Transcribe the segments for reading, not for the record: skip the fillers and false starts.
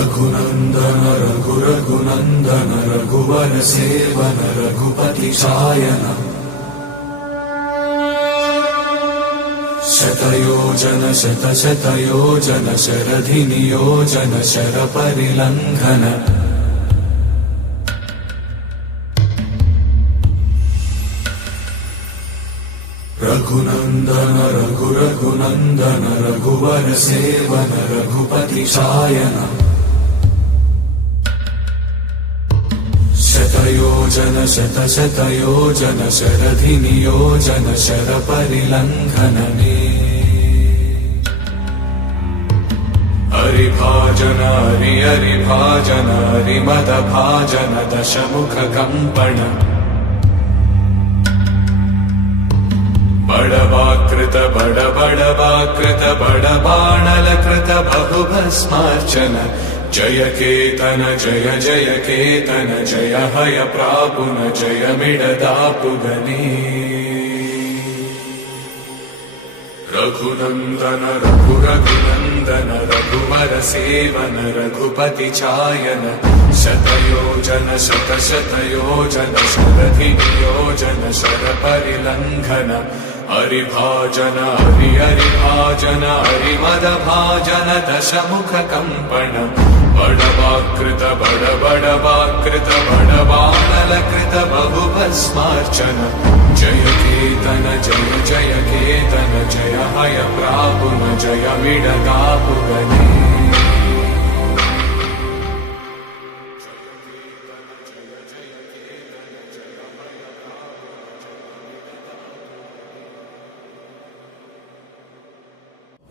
रघुनन्दन रघुनन्दन रघुवर सेवन रघुपति शायन शतयोजन शतशतयोजन शरधि नियोजन शरपरिलङ्घन रघुनन्दन रघुनन्दन रघुवर सेवन रघुपति शायन शतयोजन शतशतयोजन शरधि नियोजन शरपरिलङ्घनने हरिभाजन हरिभाजन हरिमदभाजन दशमुख कंपन बड़वाकृत बड़वाकृत बड़बाणलकृत बहुभस्मार्चन जय केतन जय जय केतन जय हय प्रापुन जय मिडदापुगने रघुनन्दन रघुनन्दन रघुवर सेवन रघुपति चायन शतयोजन शतशतयोजन शरधि नियोजन शरपरिलङ्घन हरिभाजन हरिभाजन हरिमदभाजन दशमुख कंपन बड़वाकृत बड़वाकृत बड़बाणलकृत बहुभस्मार्चन जय केतन जय जय केतन जय हय प्रापुन जय मिडदापुगने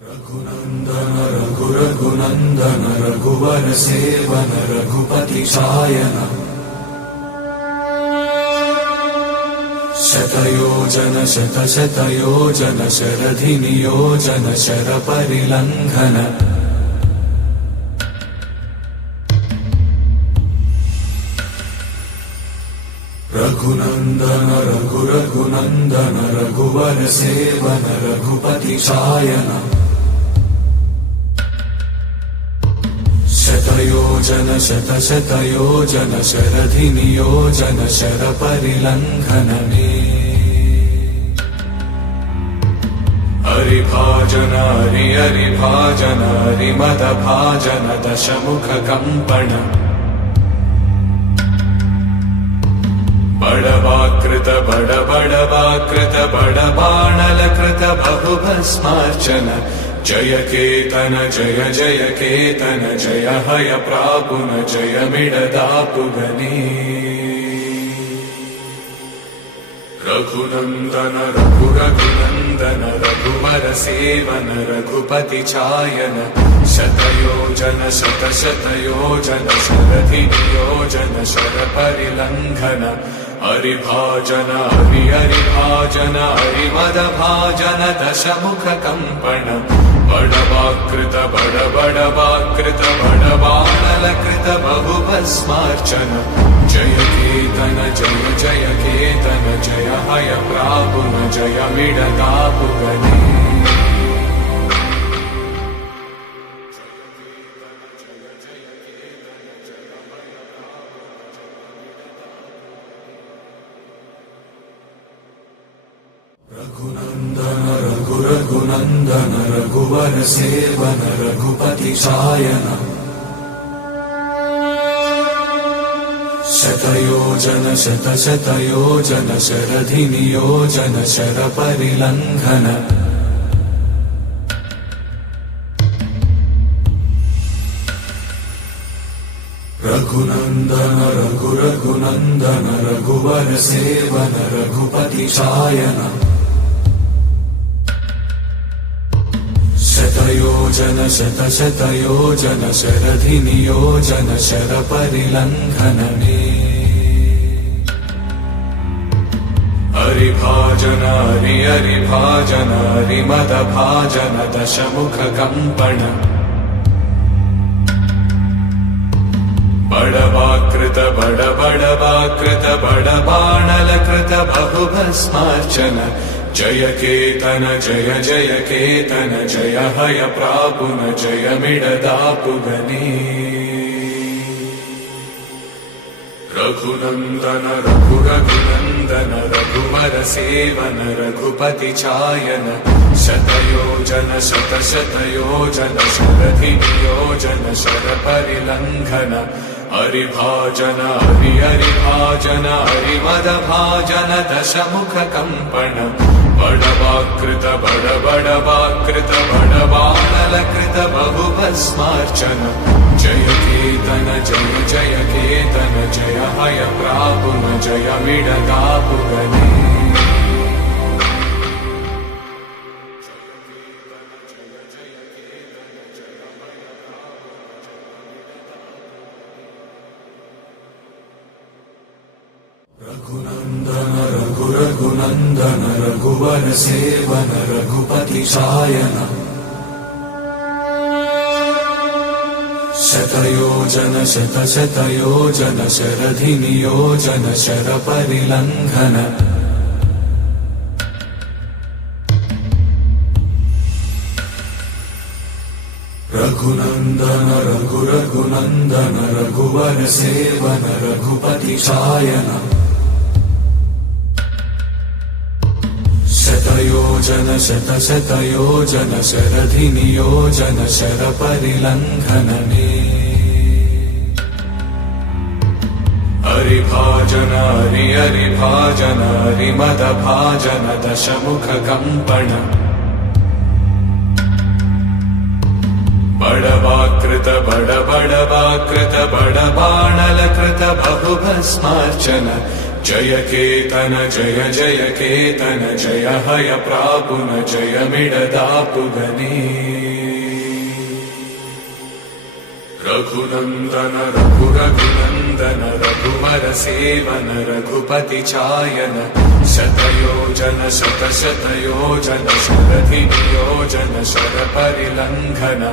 रघुनन्दन रघुनन्दन रघुवर सेवन रघुपति शायन शतयोजन शतशतयोजन शरधि नियोजन शरपरिलङ्घन रघुनन्दन रघुनन्दन रघुवर सेवन रघुपति शायन शतयोजन शतशतयोजन शरधि नियोजन शरपरिलङ्घनने हरिभाजन हरिभाजन हरिमदभाजन दशमुख कंपन बड़वाकृत बड़वाकृत बड़बाणलकृत बहुभस्मार्चन जय केतन जय जय केतन जय हय प्रापुन जय मिडदापुगने रघुनन्दन रघुनन्दन रघुवर सेवन रघुपति चायन शतयोजन शतशतयोजन शरधि नियोजन शरपरिलङ्घन हरिभाजन हरिभाजन हरिमदभाजन दशमुख कंपन बड़वाकृत बड़वाकृत बड़बाणलकृत बहुभस्मार्चन जय केतन जय जय केतन जय हय प्रापुन जय मिडदापुगने रघुनन्दन रघुनन्दन रघुवर सेवन रघुपति शायन शतयोजन शतशतयोजन शरधि नियोजन शरपरिलङ्घन रघुनन्दन रघुनन्दन रघुवर सेवन रघुपति शायन शतयोजन शतशतयोजन शरधि नियोजन शरपरिलङ्घनने हरिभाजन हरिभाजन हरिमदभाजन दशमुख कंपन बड़वाकृत बड़वाकृत बड़बाणलकृत बहुभस्मार्चन जय केतन जय जय केतन जय हय प्रापुन जय मिडदापुगने रघुनन्दन रघुरघुनन्दन रघुवर सेवन रघुपति चायन शतयोजन शतशतयोजन शरधियोजन शरपरिलङ्घन हरिभाजन हरिभाजन हरिमदभाजन दशमुख कम्पन बडवाकृत बडवाकृत बडबाणलकृत बहुभस्मार्चन जय केतन जय केतन जय हय प्रापुन जय मिडदापुगने रघुनन्दन रघुरघुनन्दन रघुवर सेवन रघुपति चायन शतयोजन शतशतयोजन शरधिनियोजन शरपरिलङ्घन रघुनन्दन रघुरघुनन्दन रघुवर सेवन रघुपति चायन शतयोजन शतशतयोजन शरधिनियोजन शरपरिलङ्घनने हरिभाजन हरिभाजन हरिमदभाजन दशमुख कम्पन बडवाकृत बडवाकृत बडबाणलकृत बहुभस्मार्चन जय केतन जय केतन जय हय प्रापुन जय मिडदापुगने रघुनन्दन रघुरघुनन्दन रघुवर सेवन रघुपति चायन शतयोजन शतशतयोजन शरधियोजन शरपरिलङ्घन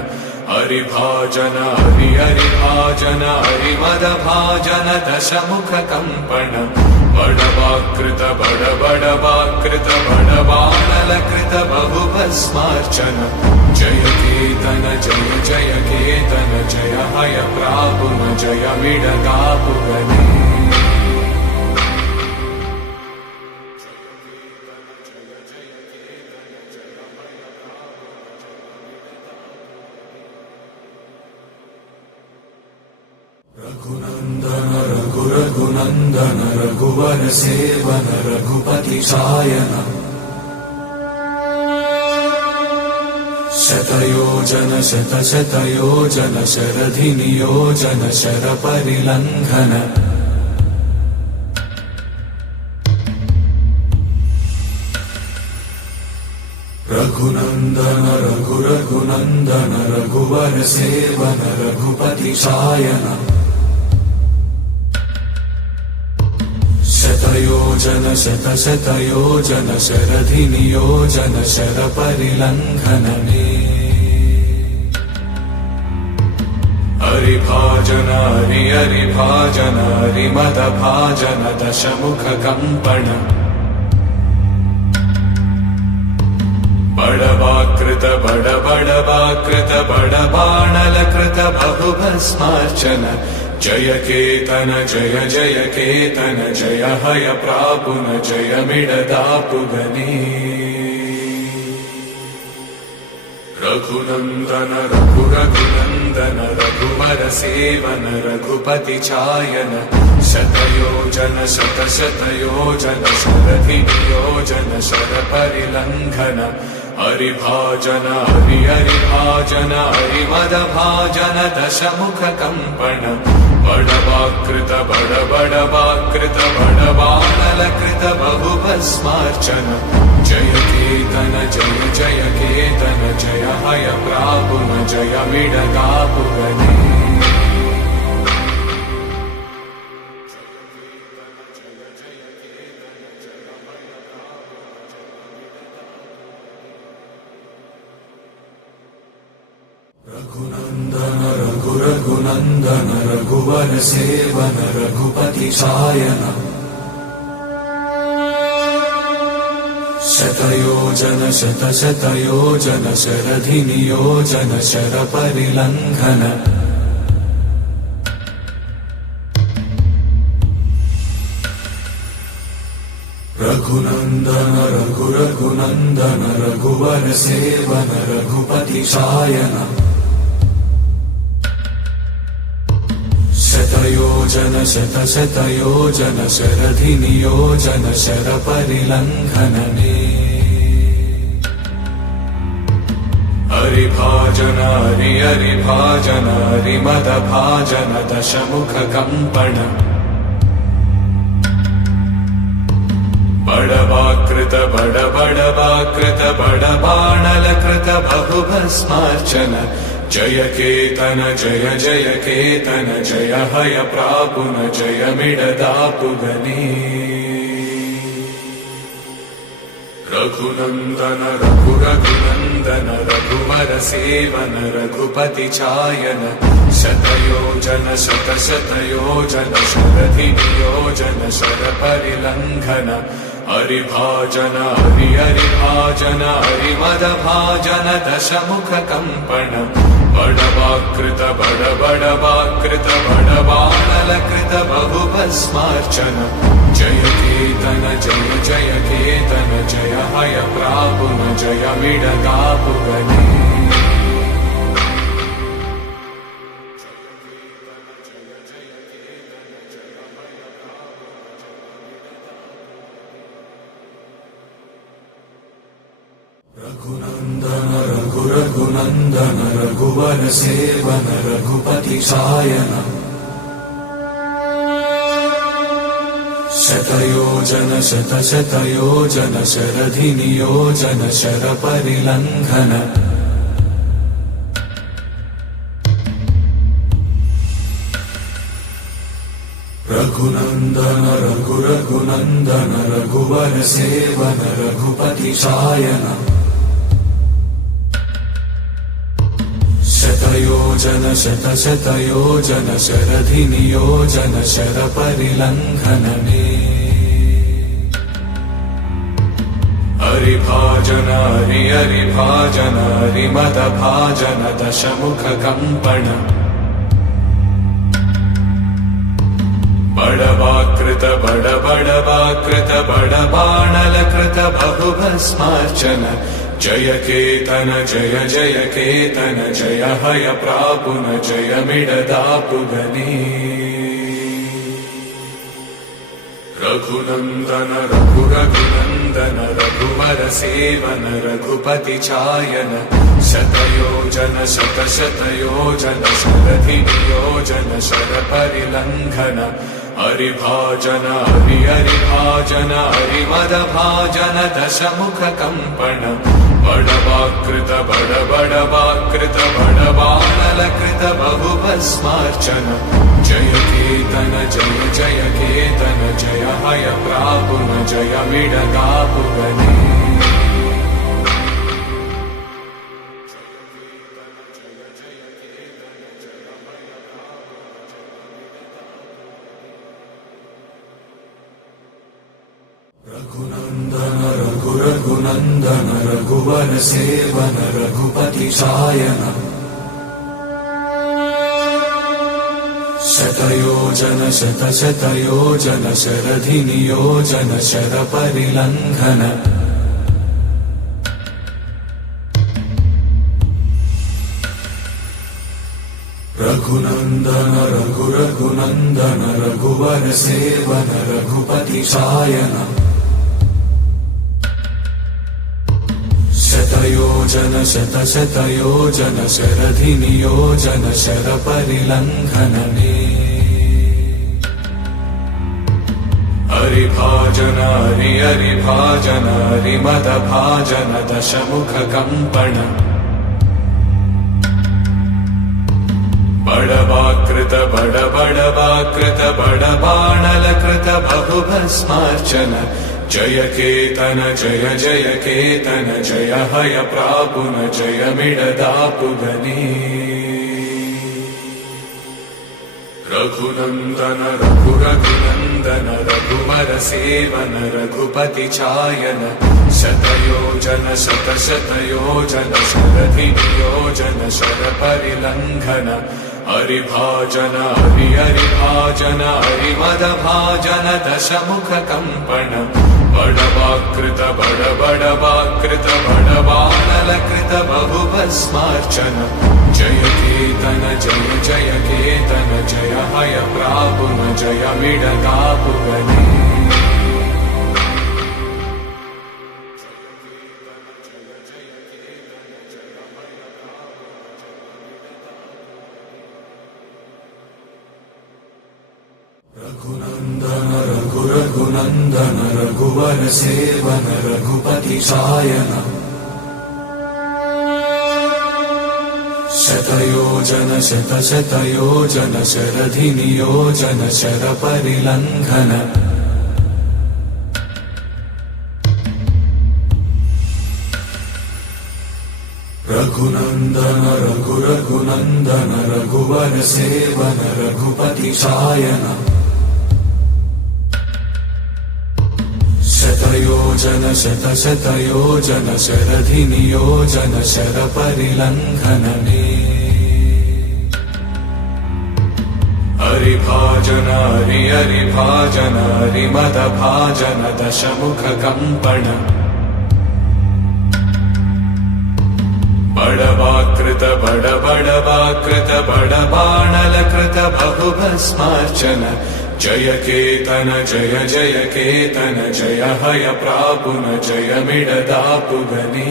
हरिभाजन हरिभाजन हरिमदभाजन दशमुख कम्पन बडवाकृत बडवाकृत बडबाणलकृत बहुभस्मार्चन जय केतन जय केतन जय हय प्रापुन जय मिडदापुगने रघुनन्दन रघुरघुनन्दन रघुवर सेवन रघुपति चायन शतयोजन शतशतयोजन शरधिनियोजन शरपरिलङ्घन रघुनन्दन रघुरघुनन्दन रघुवर सेवन रघुपति चायन शतयोजन शतशतयोजन शरधिनियोजन शरपरिलङ्घनने हरिभाजन हरिभाजन हरिमदभाजन दशमुख कम्पन बडवाकृत बडवाकृत बडबाणलकृत बहुभस्मार्चन जय केतन जय केतन जय हय प्रापुन जय मिडदापुगने रघुनन्दन रघुरघुनन्दन रघुवर सेवन रघुपति चायन शतयोजन शतशतयोजन शरधियोजन शरपरिलङ्घन हरिभाजन हरिभाजन हरिमदभाजन दशमुख कम्पन बडवाकृत बडवाकृत बडबाणलकृत बहुभस्मार्चन जय केतन जय केतन जय हय प्रापुन जय मिडदापुगने रघुनन्दन रघुरघुनन्दन रघुवर सेवन रघुपति चायन शतयोजन शतशतयोजन शरधिनियोजन शरपरिलङ्घन रघुनन्दन रघुरघुनन्दन रघुवर सेवन रघुपति शायन शतयोजन शतशतयोजन शरधि नियोजन शरपरिलङ्घनने हरिभाजन हरिभाजन हरिमदभाजन दशमुख कम्पण बड़वाकृत बड़वाकृत बड़बाणलकृत बहुभस्मार्चन जय केतन जय जय केतन जय हय प्रापुन जय मिडदापुगने रघुनन्दन रघुरघुनन्दन रघुवर सेवन रघुपति चायन शतयोजन शतशतयोजन शरधि नियोजन शरपरिलङ्घन हरिभाजन हरिभाजन हरिमदभाजन दशमुख कम्पण बड़वाकृत बड़वाकृत बड़बाणलकृत बहुभस्मार्चन जय केतन जय जय केतन जय हय प्रापुन जय मिडदापुगने रघुनन्दन रघुरघुनन्दन रघुवर सेवन रघुपति शायन शतयोजन शतशतयोजन शरधि नियोजन शरपरिलङ्घन रघुनन्दन रघुरघुनन्दन रघुवर सेवन रघुपति शायन शतयोजन शतशतयोजन शरधि नियोजन शरपरिलङ्घनने हरिभाजन हरिभाजन हरिमदभाजन दशमुख कम्पण बड़वाकृत बड़वाकृत बड़बाणलकृत बहुभस्मार्चन जय केतन जय जय केतन जय हय प्रापुन जय मिडदापुगने रघुनन्दन रघुरघुनन्दन रघुवर सेवन रघुपति चायन शतयोजन शतशतयोजन शरधि नियोजन शरपरिलङ्घन हरिभाजन हरिभाजन हरिमदभाजन दशमुख कम्पण बड़वाकृत बड़वाकृत बड़बाणलकृत बहुभस्मार्चन जय केतन जय जय केतन जय हय प्रापुन जय मिडदापुगने रघुनन्दन रघुरघुनन्दन रघुवर सेवन रघुपति शायन शतयोजन शतशतयोजन शरधि नियोजन शरपरिलङ्घन रघुनन्दन रघुरघुनन्दन रघुवर सेवन रघुपति शायन शतयोजन शतशतयोजन शरधि नियोजन शरपरिलङ्घनने हरिभाजन हरिभाजन हरिमदभाजन दशमुख कम्पण बड़वाकृत बड़वाकृत बड़बाणलकृत बहुभस्मार्चन जय केतन जय जय केतन जय हय प्रापुन जय मिडदापुगने रघुनन्दन रघुरघुनन्दन रघुवर सेवन रघुपति चायन शतयोजन शतशतयोजन शरधि नियोजन शरपरिलङ्घन हरिभाजन हरिभाजन हरिमदभाजन दशमुख कम्पण बडवाकृत बडबडवाकृत बडबाणलकृत बहुभस्मार्चन जय केतन जय जय केतन जय हय प्रापुन जय मिडतापुगने रघुनंदन रघुरघुनंदन रघुवर सेवन रघुपति शायन शतयोजन शतशतयोजन शरधि नियोजन शर परिलंघन रघुनंदन रघुरघुनंदन रघुवर सेवन रघुपति शायन शतयोजन शतशतयोजन शरधि नियोजन शर परिलंघनने हरिभाजन हरि हरिभाजन हरिमदभाजन दशमुख कंपन बडवाकृत बडबडवाकृत बडबाणलकृत बहुभस्मार्चन जय केतन जय जय केतन जय हय प्रापुन जय मिडतापुगने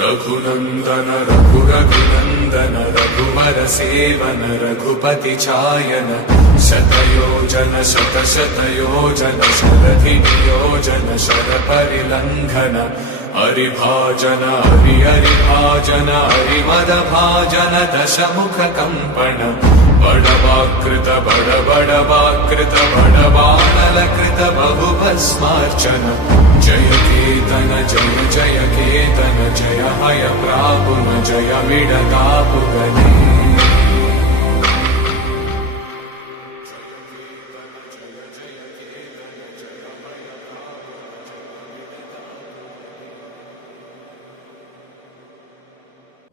रघुनंदन रघुरघुनंदन रघुवर सेवन रघुपति चायन शतयोजन शतशतयोजन शरधि नियोजन शर परिलंघन हरिभाजन हरि हरिभाजन हरिमदभाजन दशमुख कंपन बडवाकृत बडबडवाकृत बडबाणलकृत बहुभस्मार्चन जय केतन जय जय केतन जय हय प्रापुन जय मिडतापुगने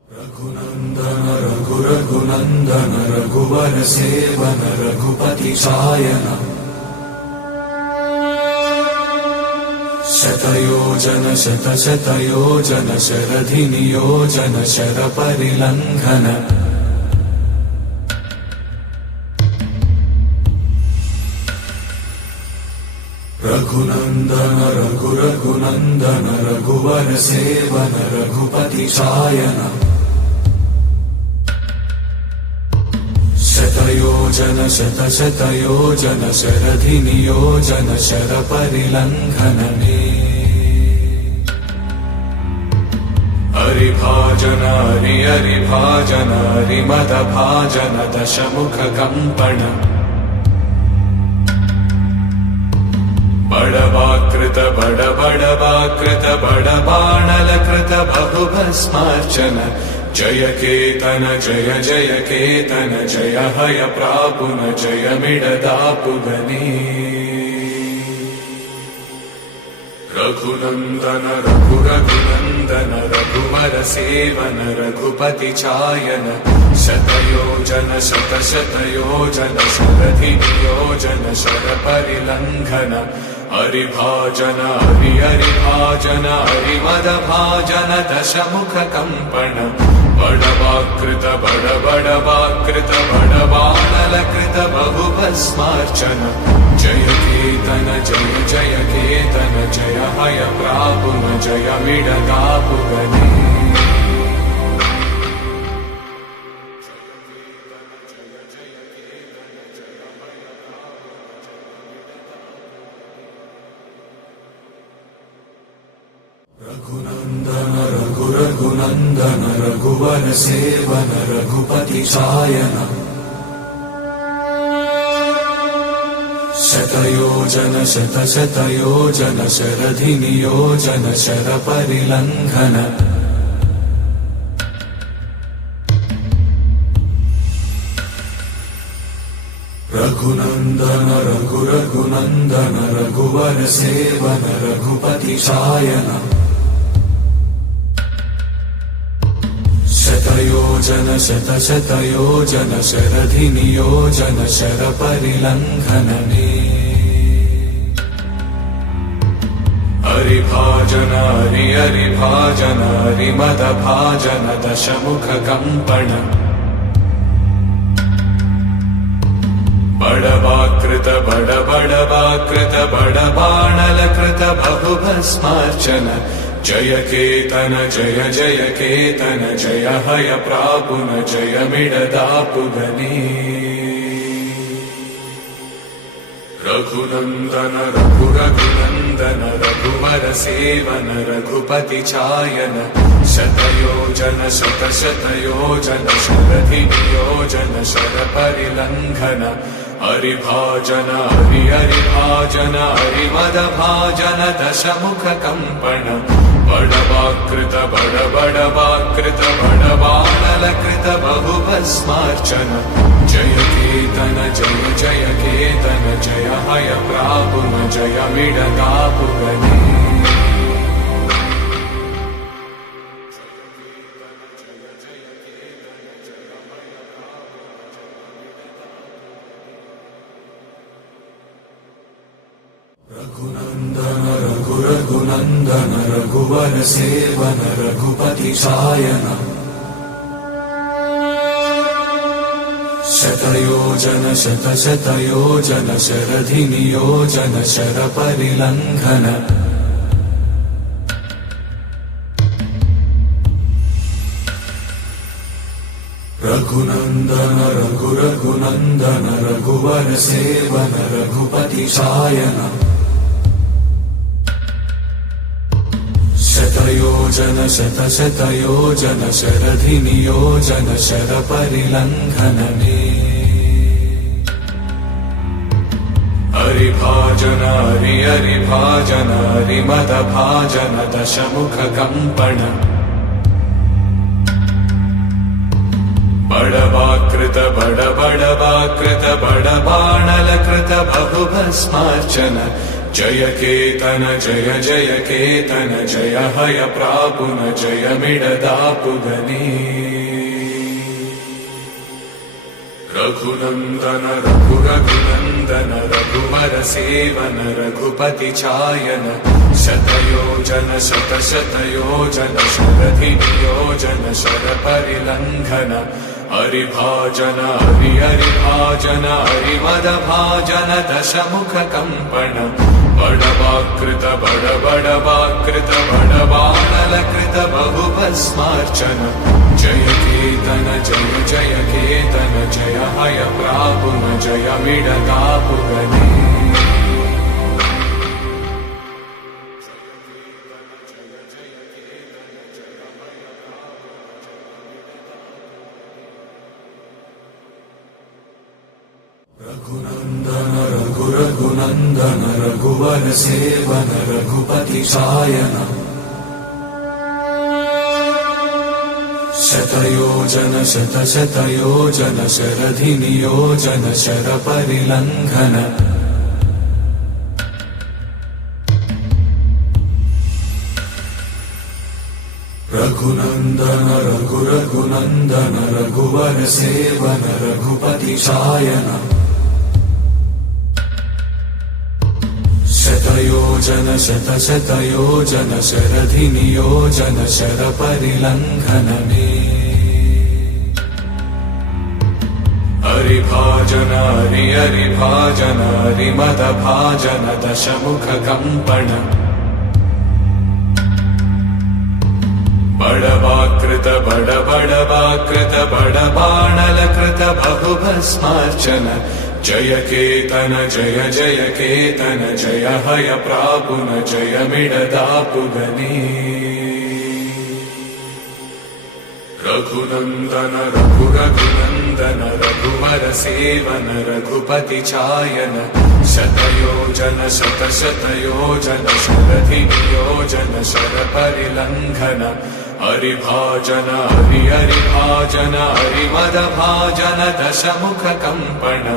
रघुनंदन रघुरघुनंदन रघुवर सेवन रघुपति शायन शतयोजन शतशतयोजन शरधि नियोजन शर परिलंघन रघुनंदन रघुरघुनंदन रघुवर सेवन रघुपति शायन शतयोजन शतशतयोजन शरधि नियोजन शर परिलंघनने हरिभाजन हरि हरिभाजन हरिमदभाजन दशमुख कंपन बडवाकृत बडबडवाकृत बडबाणलकृत बहुभस्मार्चन जय केतन जय जय केतन जय हय प्रापुन जय मिडतापुगने रघुनंदन रघुरघुनंदन रघुवर सेवन रघुपति चायन शतयोजन शतशतयोजन शरधि नियोजन शर परिलंघन हरिभाजन हरि हरिभाजन हरिमदभाजन दशमुख कंपन बडवाकृत बडबडवाकृत बडबाणलकृत बहुभस्मार्चन जय केतन जय जय केतन जय हय प्रापुन जय मिडतापुगने रघुनंदन रघुरघुनंदन रघुवर सेवन रघुपति शायन शतयोजन शतशतयोजन शरधि नियोजन शर परिलंघन रघुनंदन रघुरघुनंदन रघुवर सेवन रघुपति शायन शतयोजन शतशतयोजन शरधि नियोजन शर परिलंघनने हरिभाजन हरि हरिभाजन हरिमदभाजन दशमुखकम्पण बडवाकृत बडबडवाकृत बडबाणलकृत बहुभस्मार्चन जय केतन जय जय केतन जय हय प्रापुन जय मिडदापुगने रघुनंदन रघुरघुनंदन रघुवर सेवन रघुपति चायन शतयोजन शतशतयोजन शरधि नियोजन शरपरिलंघन हरिभाजन हरि हरिभाजन हरिमदभाजन दशमुखकम्पण बडवाकृत बडबडवाकृत बडबाणलकृत बहुभस्मार्चन जय केतन जय जय केतन जय हय प्रापुन जय मिडदापुगने रघुनंदन रघुरघुनंदन रघुवर सेवन रघुपति चायन शतयोजन शतशतयोजन शरधि नियोजन शरपरिलंघन रघुनंदन रघुरघुनंदन रघुवर सेवन रघुपति चायन शतयोजन शतशतयोजन शरधि नियोजन शरपरिलंघनने हरिभाजन हरि हरिभाजन हरिमदभाजन दशमुखकम्पण बडवाकृत बडबडवाकृत बडबाणलकृत बहुभस्मार्चन जय केतन जय जय केतन जय हय प्रापुन जय मिडदापुगने रघुनंदन रघुरघुनंदन रघुवर सेवन रघुपति चायन शतयोजन शतशतयोजन शरधि नियोजन शरपरिलंघन हरिभाजन हरि हरिभाजन हरिमदभाजन दशमुखकम्पण बडवाकृत बडबडवाकृत बडबाणलकृत बहुभस्मार्चन जय केतन जय जय केतन जय हय प्रापुन जय मिडदापुगने रघुनंदन रघुरघुनंदन रघुवर सेवन रघुपति चायन शतयोजन शतशतयोजन शरधि नियोजन शरपरिलंघन रघुनंदन रघुरघुनंदन रघुवर सेवन रघुपति चायन शतयोजन शतशतयोजन शरधि नियोजन शरपरिलंघनने हरिभाजन हरि हरिभाजन हरिमदभाजन दशमुखकम्पण बडवाकृत बडबडवाकृत बडबाणलकृत बहुभस्मार्चन जय केतन जय जय केतन जय हय प्रापुन जय मिडदापुगने रघुनंदन रघुरघुनंदन रघुवर सेवन रघुपति चायन शतयोजन शतशतयोजन शरधि नियोजन शरपरिलंघन हरिभाजन हरि हरिभाजन हरिमदभाजन दशमुखकम्पण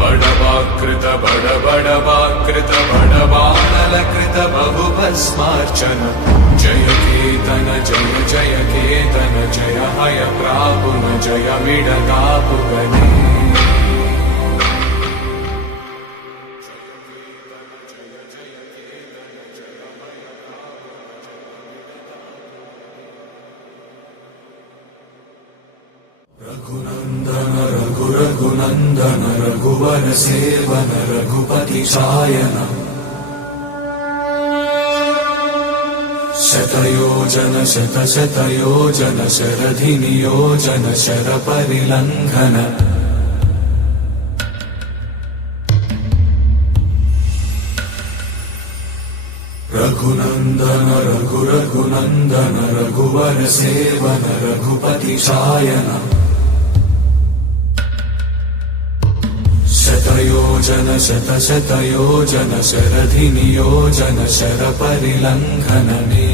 बडवाकृत बडबडवाकृत बडबाणलकृत बहुभस्मार्चन जय केतन जय जय केतन जय हय प्रापुन जय मिडदापुगने रघुनन्दन रघुरघुनन्दन रघुवर सेवन रघुपति शायन शतयोजन शतशतयोजन शरधि नियोजन शरपरिलङ्घन रघुनन्दन रघुरघुनन्दन रघुवर सेवन रघुपति शायन शतयोजन शतशतयोजन शरधि नियोजन शरपरिलङ्घनने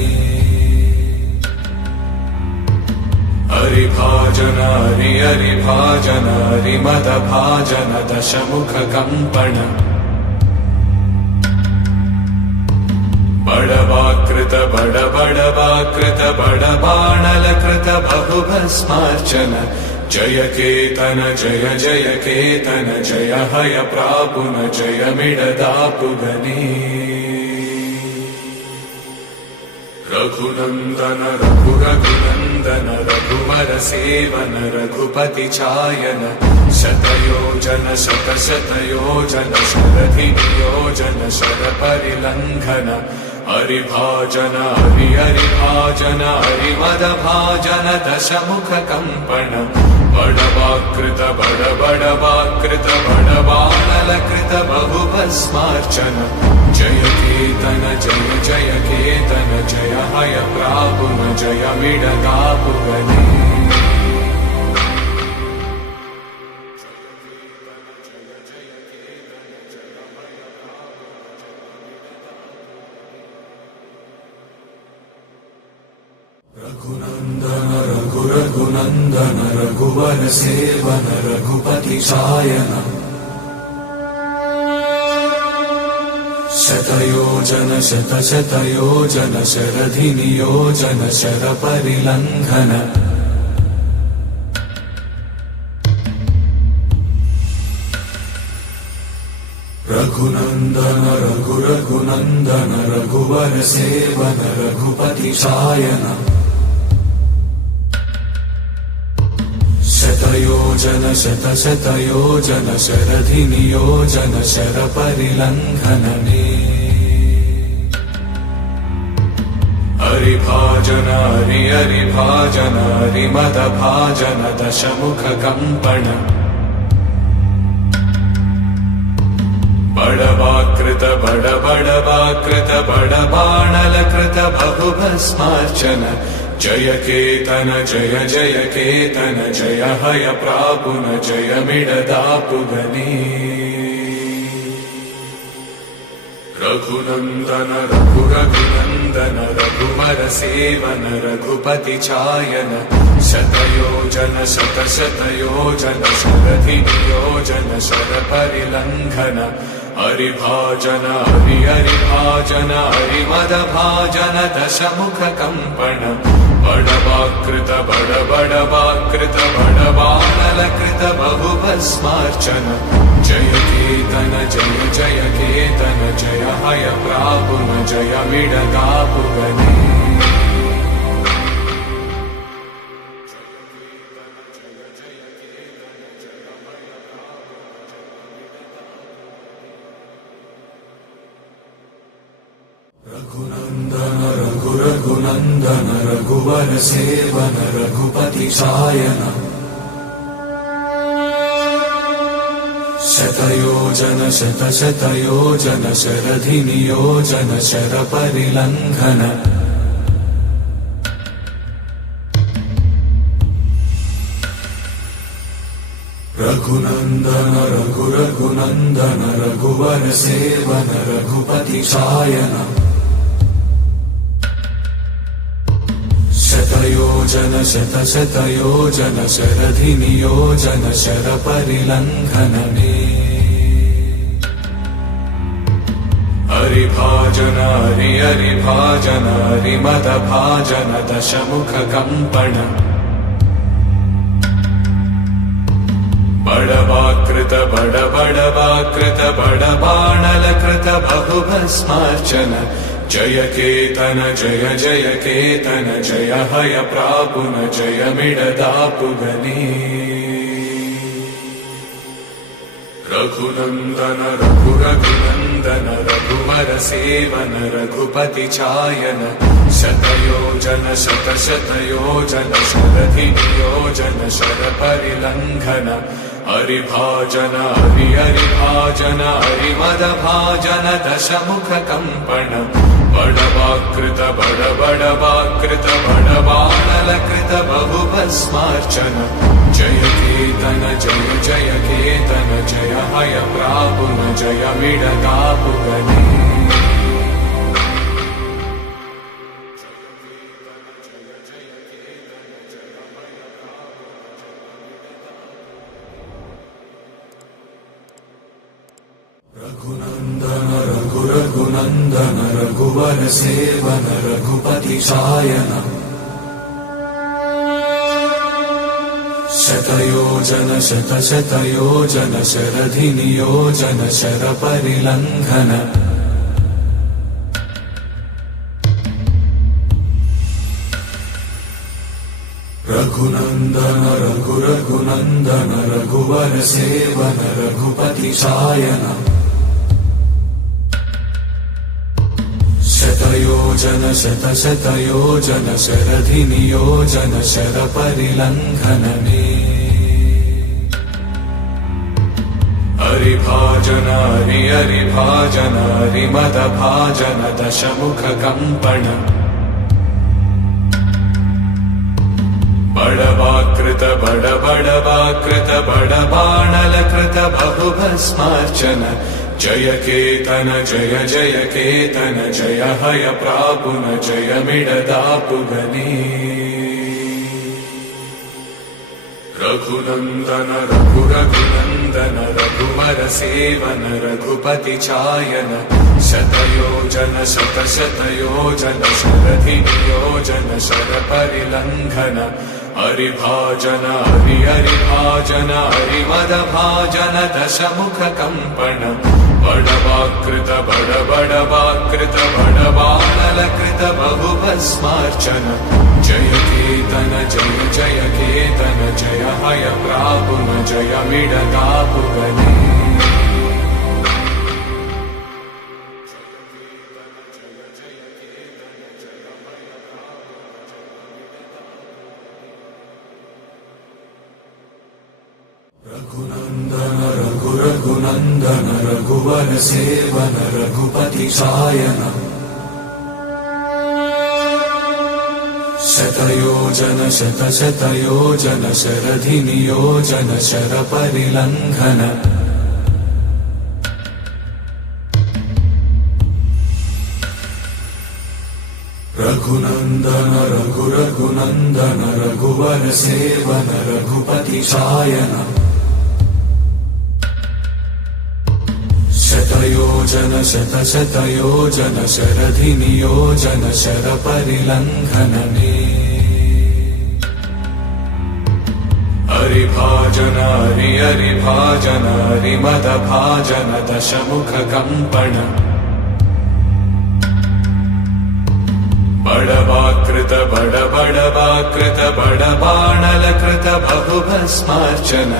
हरिभाजन हरिभाजन हरिमदभाजन दशमुख कम्पण बडवाकृत बडवाकृत बडबाणलकृत बहुभस्मार्चन जय केतन जय जय केतन जय हय प्रापुन जय मिडदापुगने रघुनन्दन रघुरघुनन्दन रघुवर सेवन रघुपति चायन शतयोजन शतशतयोजन शरधि नियोजन शरपरिलङ्घन हरिभाजन हरिभाजन हरिमदभाजन दशमुख कम्पण बडवाकृत बडवाकृत बडबाणलकृत बहुभस्मार्चन जय केतन जय जय केतन जय हय प्रापुन जय मिडदापुगने रघुनन्दन रघुरघुनन्दन रघुवर सेवन रघुपति शायन शतयोजन शतशतयोजन शरधि नियोजन शरपरिलङ्घन रघुनन्दन रघुरघुनन्दन रघुवर सेवन रघुपति शायन शतयोजन शतशतयोजन शरधि नियोजन शरपरिलङ्घनने हरिभाजन हरिभाजन हरिमदभाजन दशमुख कम्पण बडवाकृत बडवाकृत बडबाणलकृत बहुभस्मार्चन जय केतन जय जय केतन जय हय प्रापुन जय मिडदापुगने रघुनन्दन रघुरघुनन्दन रघुवर सेवन रघुपति चायन शतयोजन शतशतयोजन शरधि नियोजन शरपरिलङ्घन हरिभाजन हरिभाजन हरिमदभाजन दशमुख कम्पण बडवाकृत बडवाकृत बडबाणलकृत बहुभस्मार्चन जय केतन जय जय केतन जय हय प्रापुन जय मिडदापुगने रघुनन्दन रघुरघुनन्दन रघुवर सेवन रघुपति शायन शतयोजन शतशतयोजन शरधि नियोजन शरपरिलङ्घन रघुनन्दन रघुरघुनन्दन रघुवर सेवन रघुपति शायन शतयोजन शतशतयोजन शरधि नियोजन शरपरिलङ्घनने हरिभाजन हरिभाजन हरिमदभाजन दशमुख कम्पण बडवाकृत बडवाकृत बडबाणलकृत बहुभस्मार्चन जय केतन जय जय केतन जय हय प्रापुन जय मिडदापुगनी रघुनंदन रघुनंदन रघुवर सेवन रघुपति चायन शतयोजन शतशतयोजन शरधियोजन शरपरिलंघन हरिभाजन हरिभाजन हरिमदभाजन दशमुख कंपन बड़वाकृत बड़वाकृत बड़बाणलकृत बहुभस्मार्चन जय केतन जय जय केतन जय हय प्रापुन जय मिडदापुगनी रघुनंदन रघुनंदन रघुवर सेवन रघुपति चायन शतयोजन शतशतयोजन शरधिनियोजन शरपरिलंघन रघुनंदन रघुनंदन रघुवर सेवन रघुपति चायन शतयोजन शतशतयोजन शरधिनियोजन शरपरिलंघन हरिभाजन हरिभाजन हरिमदभाजन दशमुख कंपन बड़वाकृत बड़वाकृत बड़बाणलकृत बहुभस्मार्चन जय केतन जय जय केतन जय हय प्रापुन जय मिडदापुगनी रघुनंदन रघुनंदन रघुवर सेवन रघुपति चायन शतयोजन शतशतयोजन शरधियोजन शरपरिलंघन हरिभाजन हरिभाजन हरिमदभाजन दशमुख कंपन बड़वाकृत बड़वाकृत बड़बाणलकृत बहुभस्मार्चन जय केतन जय जय केतन जय हय प्रापुन जय मिडदापुगनी रघुनंदन रघुनंदन रघुवर सेवन रघुपति चायन शतयोजन शतशतयोजन शरधिनियोजन शरपरिलंघन रघुनंदन रघुनंदन रघुवर सेवन रघुपति चायन शतयोजन शतशतयोजन शरधिनियोजन शरपरिलंघन हरिभाजन हरिभाजन हरिमदभाजन दशमुख कंपन बड़वाकृत बड़वाकृत बड़बाणलकृत बहुभस्मार्चन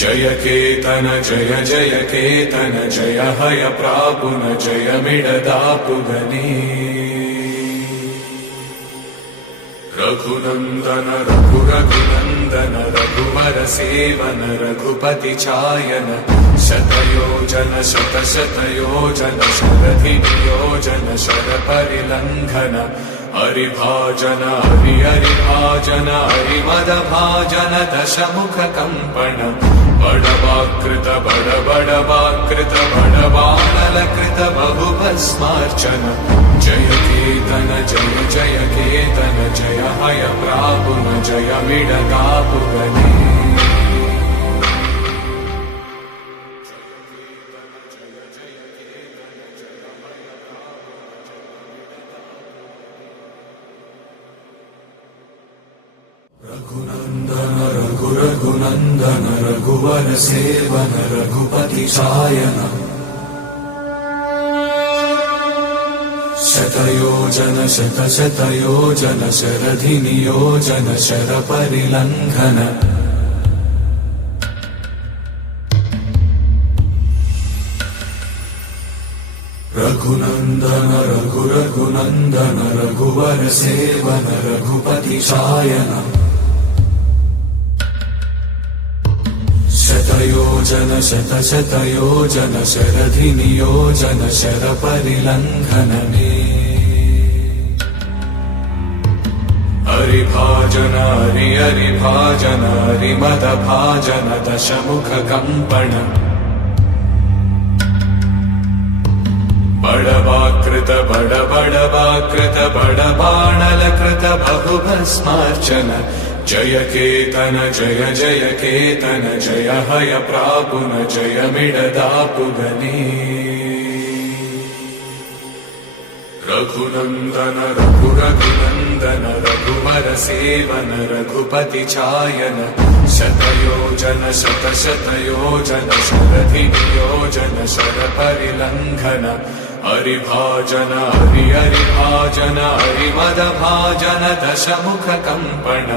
जय केतन जय जय केतन जय हय प्रापुन जय मिडदापुगनी रघुनंदन रघुनंदन रघुवर सेवन रघुपति चायन शतयोजन शतशतयोजन शरधियोजन शरपरिलंघन हरिभाजन हरिभाजन हरिमदभाजन दशमुख कंपन बड़वाकृत बड़वाकृत बड़बाणलकृत बहुभस्मार्चन जय केतन जय जय केतन जय हय प्रापुन जय मिडदापुगनी रघुनंदन रघुनंदन रघुवर सेवन रघुपति चायन शतयोजन शतशतयोजन शरधिनियोजन शरपरिलङ्घन रघुनन्दन रघुरघुनन्दन रघुवर सेवन रघुपति शायन शतयोजन शतशतयोजन शरधिनियोजन शरपरिलङ्घन मे हरिभाजन हरि हरिभाजन हरिमदभाजन दशमुख कम्पण बड़वाकृत बड़वाकृत बड़बाणलकृत बहुभस्मार्चन जय केतन जय जय केतन जय हय प्रापुन जय मिडदापुगने रघुनन्दन रघुरघुनन्दन रघुवर सेवन रघुपति चायन शतयोजन शतशतयोजन शरधिनियोजन शरपरिलङ्घन हरिभाजन हरि हरिभाजन हरिमदभाजन दशमुख कम्पण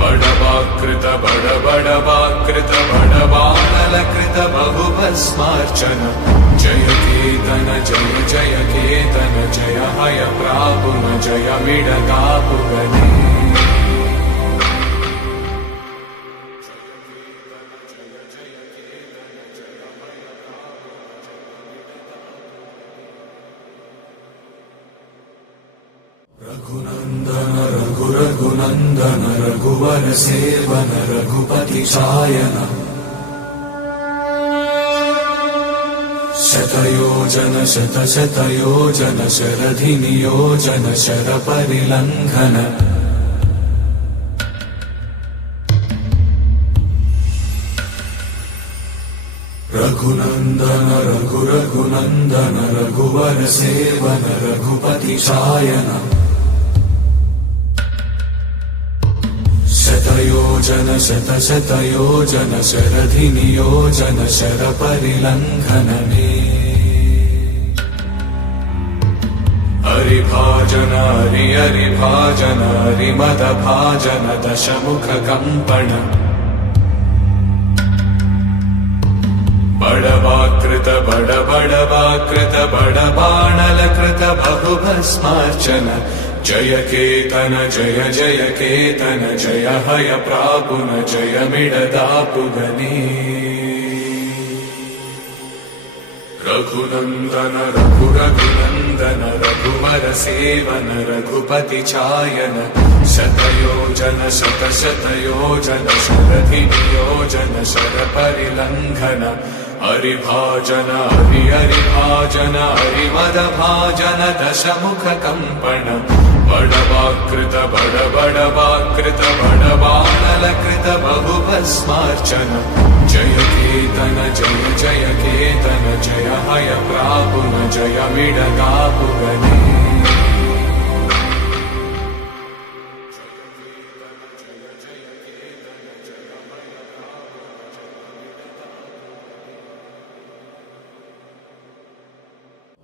बड़वाकृत बड़वाकृत बड़बाणलकृत बहुभस्मार्चन जय केतन जय जय केतन जय हय प्रापुन जय मिडदापुगने रघुनन्दन रघुरघुनन्दन रघुवर सेवन रघुपति शायन शतयोजन शतशतयोजन शरधिनियोजन शरपरिलङ्घन रघुनन्दन रघुरघुनन्दन रघुवर सेवन रघुपति शायन शतयोजन शतशतयोजन शरधिनियोजन शरपरिलङ्घन मे हरिभाजन हरि हरिभाजन हरिमदभाजन दशमुख कम्पण बड़वाकृत बड़वाकृत बड़बाणलकृत बहुभस्मार्चन जय केतन जय जय केतन जय हय प्रापुन जय मिडदापुगने रघुनन्दन रघुरघुनन्दन रघुवर सेवन रघुपति चायन शतयोजन शतशतयोजन शरधिनियोजन शरपरिलङ्घन हरिभाजन हरि हरिभाजन हरिमदभाजन दशमुख कम्पण बड़वाकृत बड़वाकृत बड़बाणलकृत बहुभस्मार्चन जय केतन जय जय केतन जय हय प्रापुन जय मिडदापुगने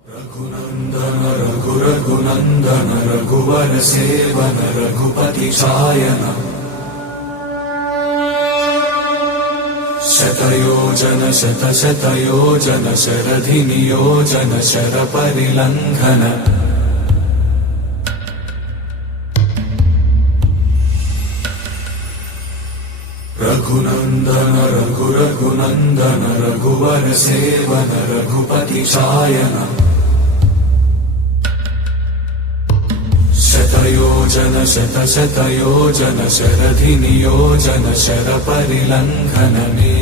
रघुनन्दन रघुरघुनन्दन रघुवर सेवन रघुपति शायन शतयोजन शतशतयोजन शरधिनियोजन शरपरिलङ्घन रघुनन्दन रघुरघुनन्दन रघुवर सेवन रघुपति शायन शतयोजन शतशतयोजन शरधिनियोजन शरपरिलङ्घन मे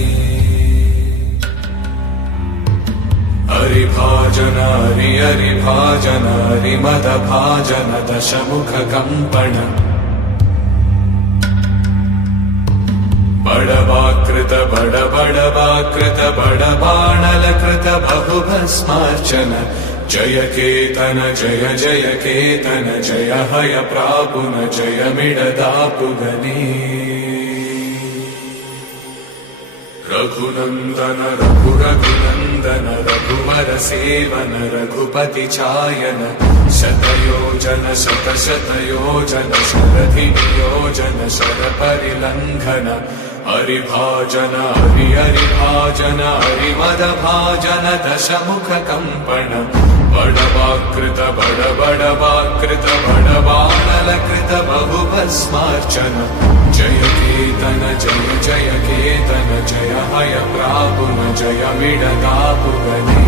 हरिभाजन हरि हरिभाजन हरिमदभाजन दशमुख कम्पण बड़वाकृत बड़वाकृत बड़बाणलकृत बहुभस्मार्चन जय केतन जय जय केतन जय हय प्रापुन जय मिडदापुगने रघुनन्दन रघुरघुनन्दन रघुवर सेवन रघुपति चायन शतयोजन शतशतयोजन शरधियोजन शरपरिलङ्घन हरिभाजन हरिभाजन हरिमदभाजन दशमुखकम्पण बडवाकृत बडबडवाकृत बडबाणलकृत बहुभस्मार्चन जय केतन जय जय केतन जय हय प्रापुन जय मिडदापुगने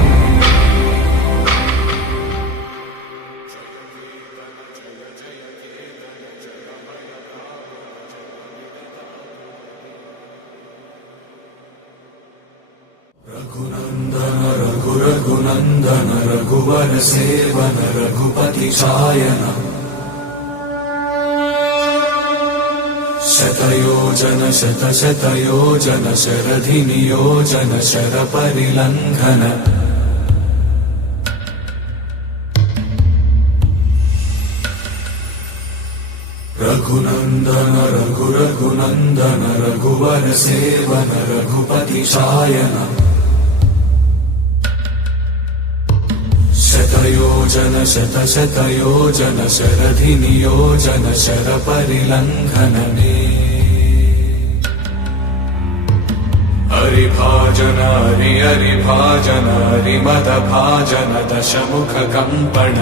रघुनन्दन रघुरघुनन्दन रघुवर सेवन रघुपति चायन शतयोजन शतशतयोजन शरधिनियोजन शरपरिलङ्घन रघुनन्दन रघुरघुनन्दन रघुवर सेवन रघुपति चायन शतयोजन शतशतयोजन शरधिनियोजन शरपरिलङ्घनने हरिभाजन हरिभाजन हरिमदभाजन दशमुखकम्पण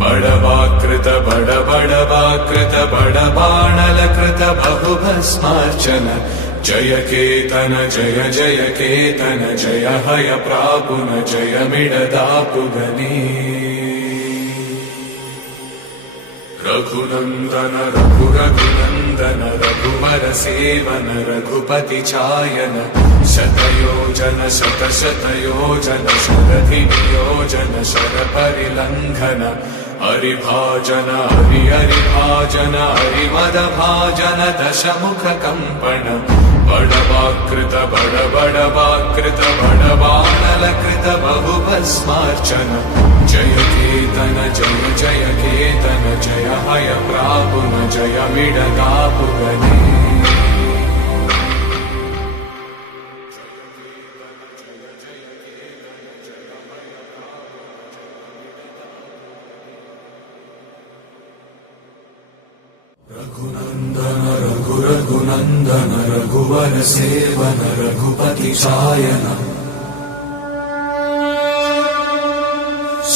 बडवाकृत बडबडवाकृत बडबाणलकृत बहुभस्मार्चन जय केतन जय जय केतन जय हय प्रापुन जय मिडदापुगने रघुनन्दन रघुरघुनन्दन रघुवर सेवन रघुपति चायन शतयोजन शतशतयोजन शरधियोजन शरपरिलङ्घन हरिभाजन हरिभाजन हरिमदभाजन दशमुखकम्पण बडवाकृत बडबडवाकृत बडबाणलकृत बहुभस्मार्चन जय केतन जय जय केतन जय हय प्रापुन जय मिडदापुगने रघुनन्दन रघुरघुनन्दन रघुवर सेवन रघुपति चायन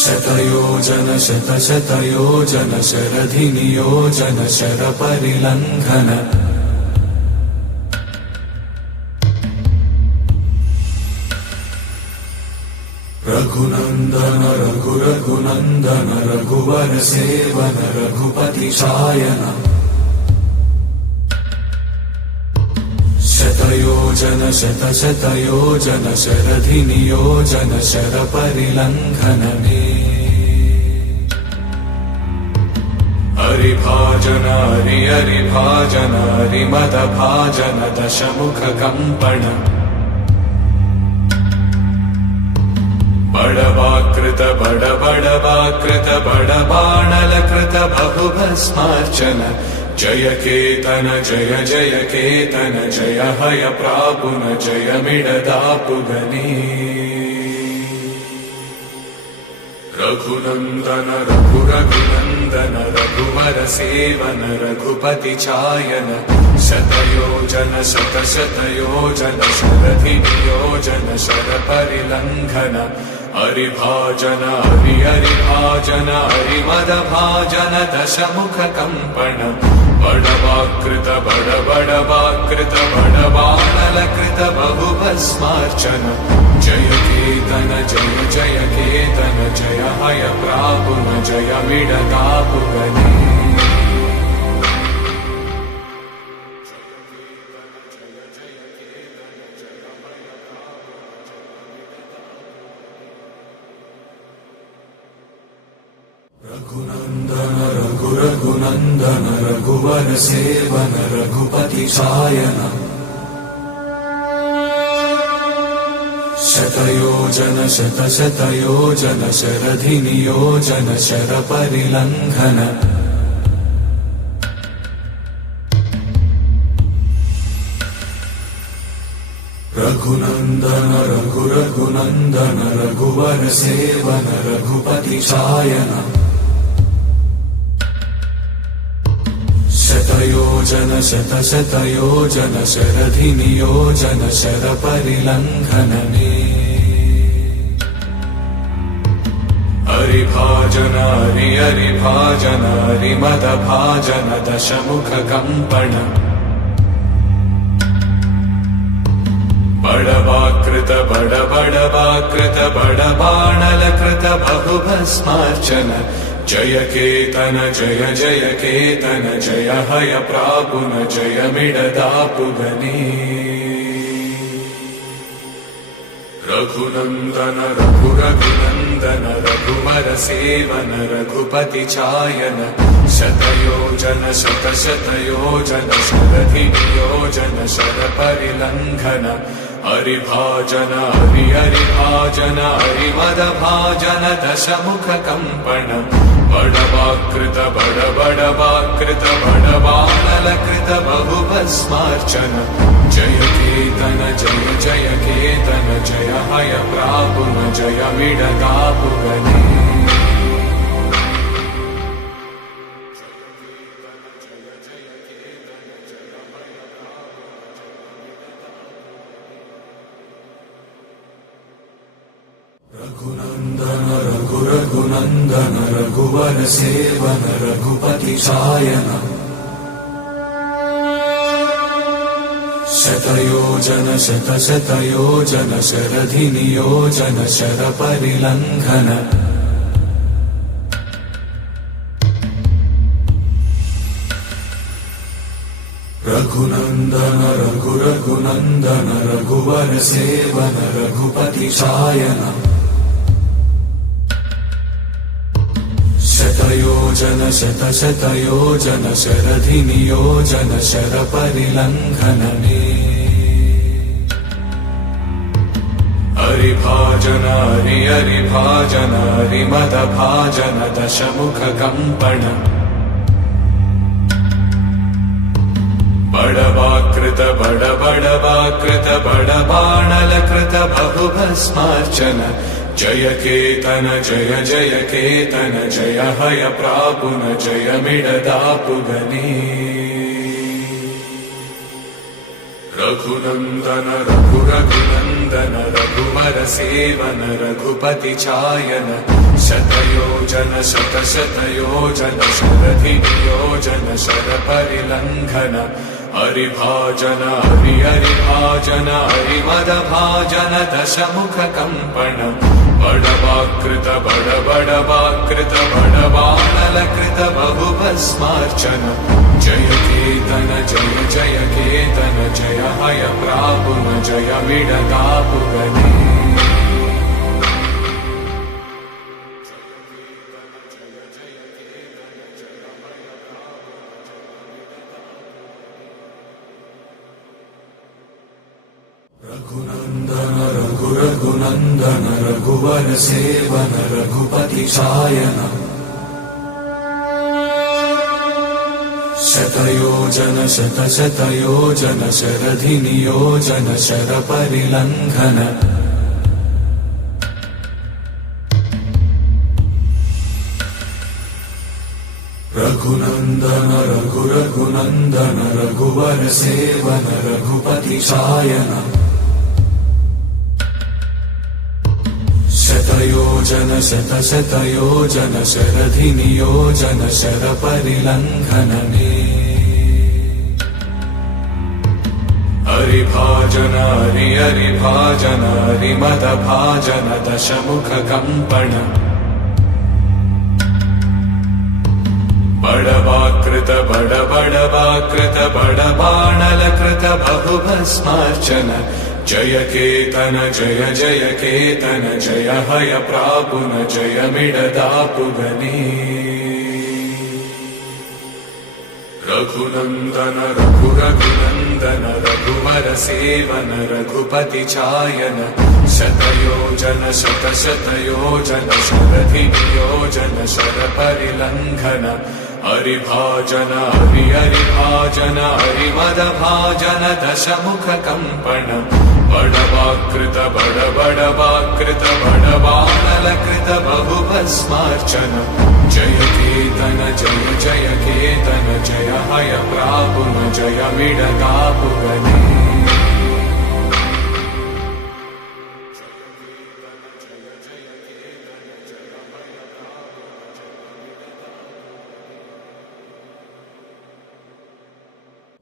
शतयोजन शतशतयोजन शरधिनियोजन शरपरिलङ्घन रघुनन्दन रघुरघुनन्दन रघुवर सेवन रघुपति चायन शतयोजन शतशतयोजन शरधिनियोजन शरपरिलङ्घनने हरिभाजन हरिभाजन हरिमदभाजन दशमुखकम्पण बडवाकृत बडबडवाकृत बडबाणलकृत बहुभस्मार्चन जय केतन जय जय केतन जय हय प्रापुन जय मिडदापुगने रघुनन्दन रघुरघुनन्दन रघुवर सेवन रघुपति चायन शतयोजन शतशतयोजन शरधियोजन शरपरिलङ्घन हरिभाजन हरिभाजन हरिमदभाजन दशमुखकम्पण बडवाकृत बडबडवाकृत बडबाणलकृत बहुभस्मार्चन जय केतन जय जय केतन जय हय प्रापुन जय मिडदापुगने रघुनन्दन रघुरघुनन्दन रघुवर सेवन रघुपति चायन शतयोजन शतशतयोजन शरधिनियोजन शरपरिलङ्घन रघुनन्दन रघुनन्दन रघुवर सेवन रघुपति चायन शतयोजन शतशतयोजन शरधि नियोजन शरपरिलङ्घनने हरिभाजन हरिभाजन हरिमदभाजन दशमुख कम्पण बड़वाकृत बड़वाकृत बड़बाणलकृत बहुभस्मार्चन जय केतन जय जय केतन जय हय प्रापुन जय मिडदापुगने रघुनन्दन रघुनन्दन रघुवर सेवन रघुपति चायन शतयोजन शतशतयोजन शरधि नियोजन शरपरिलङ्घन हरिभाजन हरिभाजन हरिमदभाजन दशमुख कम्पण बड़वाकृत बड़वाकृत बड़बाणलकृत बहुभस्मार्चन जय केतन जय जय केतन जय हय प्रापुन जय मिडदापुगने रघुनन्दन रघुनन्दन रघुवर सेवन रघुपति चायन शतयोजन शतशतयोजन शरधि नियोजन शरपरिलङ्घन रघुनन्दन रघुनन्दन रघुवर सेवन रघुपति चायन शतयोजन शतशतयोजन शरधि नियोजन शरपरिलङ्घनने हरिभाजन हरिभाजन हरिमदभाजन दशमुख कम्पण बड़वाकृत बड़वाकृत बड़बाणलकृत बहुभस्मार्चन जय केतन जय जय केतन जय हय प्रापुन जय मिडदापुगने रघुनन्दन रघुनन्दन रघुवर सेवन रघुपति चायन शतयोजन शतशतयोजन शरधि नियोजन शरपरिलङ्घन हरिभाजन हरिभाजन हरिमदभाजन दशमुख कम्पण बड़वाकृत बड़वाकृत बड़बाणलकृत बहुभस्मार्चन जय केतन जय जय केतन जय हय प्रापुन जय मिडदापुगने रघुनन्दन रघुनन्दन रघुवर सेवन रघुपति चायन शतयोजन शतशतयोजन शरधि नियोजन शरपरिलङ्घन रघुनन्दन रघुनन्दन रघुवर सेवन रघुपति चायन शतयोजन शतशतयोजन शरधि नियोजन शरपरिलङ्घनने हरिभाजन हरिभाजन हरिमदभाजन दशमुख कम्पण बड़वाकृत बड़वाकृत बड़बाणलकृत बहुभस्मार्चन जय केतन जय जय केतन जय हय प्रापुन जय मिडदापुगने रघुनन्दन रघुनन्दन रघुवर सेवन रघुपति चायन शतयोजन शतशतयोजन शरधि नियोजन शरपरिलङ्घन हरिभाजन हरिभाजन हरिमदभाजन दशमुख कम्पण बडवाकृत बडवाकृत बडबाणलकृत बहुभस्मार्चन जय केतन जय जय केतन जय हय प्रापुन जय मिडतापुगने